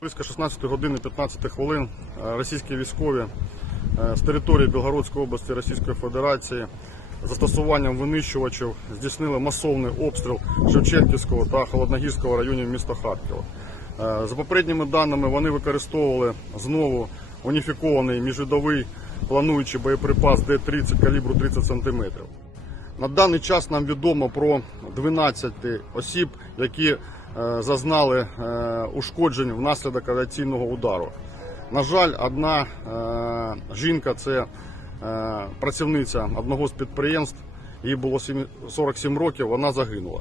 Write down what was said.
Близько 16 години 15 хвилин е, російські військові е, з території Білгородської області Російської Федерації застосуванням винищувачів здійснили масовний обстріл Шевченківського та Холодногірського районів міста Харкова. Е, За попередніми даними вони використовували знову уніфікований міжвідовий плануючий боєприпас Д-30 калібру 30 см. На даний час нам відомо про 12 осіб, які зазнали е, ушкоджень внаслідок авіаційного удару. На жаль, одна е, жінка це е, працівниця одного з підприємств, їй було сім- 47 років, вона загинула.